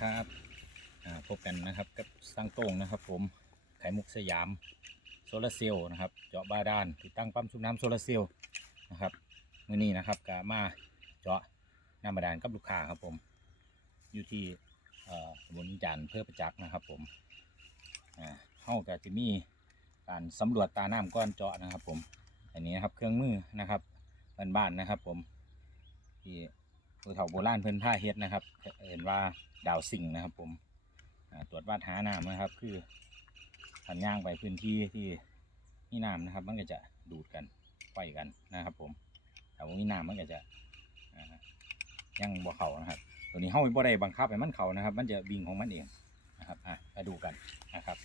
ครับพบกันนะครับกับสร้างโต้งนะครับ ผมไข่มุกสยามโซลาร์เซลล์นะครับเจาะบาดาลติดตั้งปั๊มสูบน้ำโซลาร์เซลล์นะครับมื้อนี้นะครับกามาเจาะน้ำบาดาลกับลูกค้าครับผมอยู่ที่ตำบลจันทร์เพื่อประจักษ์นะครับ ผมอ่าเฮาก็จะมีการสำรวจตาน้ำก้อนเจาะนะครับ ผมอันนี้นะครับเครื่องมือนะครับบ้านๆนะครับ ผมที่ผู้เฒ่าโบราณเพิ่นผ้าเฮ็ดนะครับ เห็นว่า ดาวสิงห์นะครับผมตรวจวัดหาน้ำนะครับ คือทันย่างไปพื้นที่ที่มีน้ำนะครับ มันก็จะดูดกันไฟกันนะครับ ผมถ้าว่ามีน้ำมันก็จะอ่างบ่อเขานะครับ ตัวนี้เฮาบ่ได้บังคับให้มันเขานะครับ มันจะวิ่งของมันเองนะครับอะมาดูกันนะครับ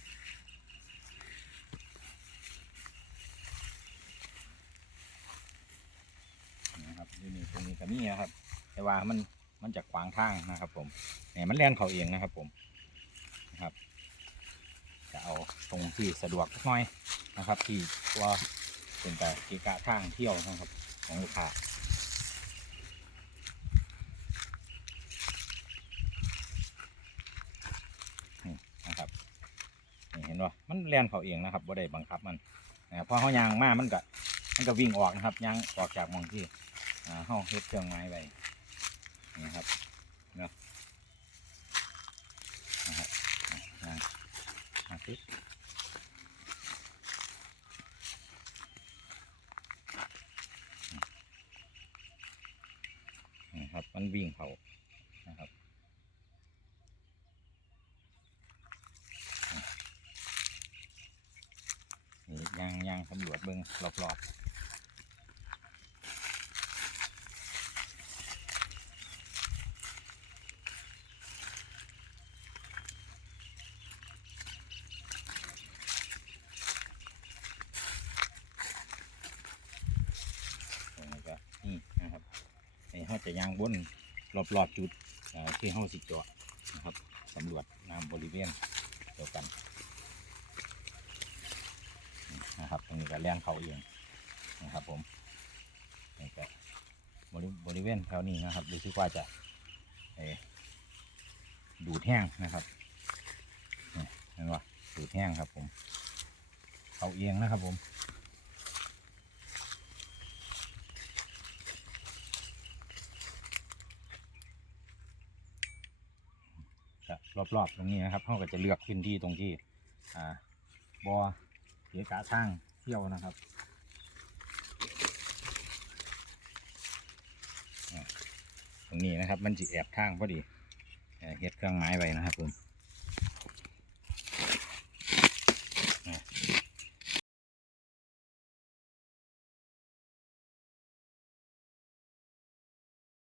นะครับนี่นี่ตรงนี้ก็มีนะครับ แต่ว่ามัน มันจะขวางทางนะครับ ผมเนี่ยมันเลียนเขาเองนะครับ ผมนะครับ จะเอาตรงที่สะดวกหน่อยนะครับ ที่ว่าเป็นแต่กะกะทางเที่ยวนะครับ ของลูกค้านี่นะครับนี่เห็นว่ามันเลียนเขาเองนะครับว่าได้บังคับมันนะพอเขายางมามันก็มันก็วิ่งออกนะครับยางออกจากมองที่อ่าเฮ็ดเครื่องไม้ไว้ นี่ครับเนาะนะครับอะครับมันวิ่งเขานะครับนี่ยางยางสำรวจเบิ้งรอบๆ ตรงนี้ก็นี่นะครับไอ้ เขาจะยางบนรอบๆจุดที่เขาสิเจาะนะครับสำรวจน้ำบริเวณเดียวกันนะครับตรงนี้ก็แล่นเขาเองนะครับผมนี่ก็บริบริเวณแถวนี้นะครับดูที่ว่าจะดูดแห้งนะครับนี่เห็นว่าดูดแห้งครับผมเขาเองนะครับผม รอบๆตรงนี้นะครับเขาก็จะเลือกพื้นที่ตรงที่อ่าบอเสียกะทางเที่ยวนะครับตรงนี้นะครับมันจะแอบทางพอดีเอ่อเฮ็ดเครื่องไม้ไว้นะครับผม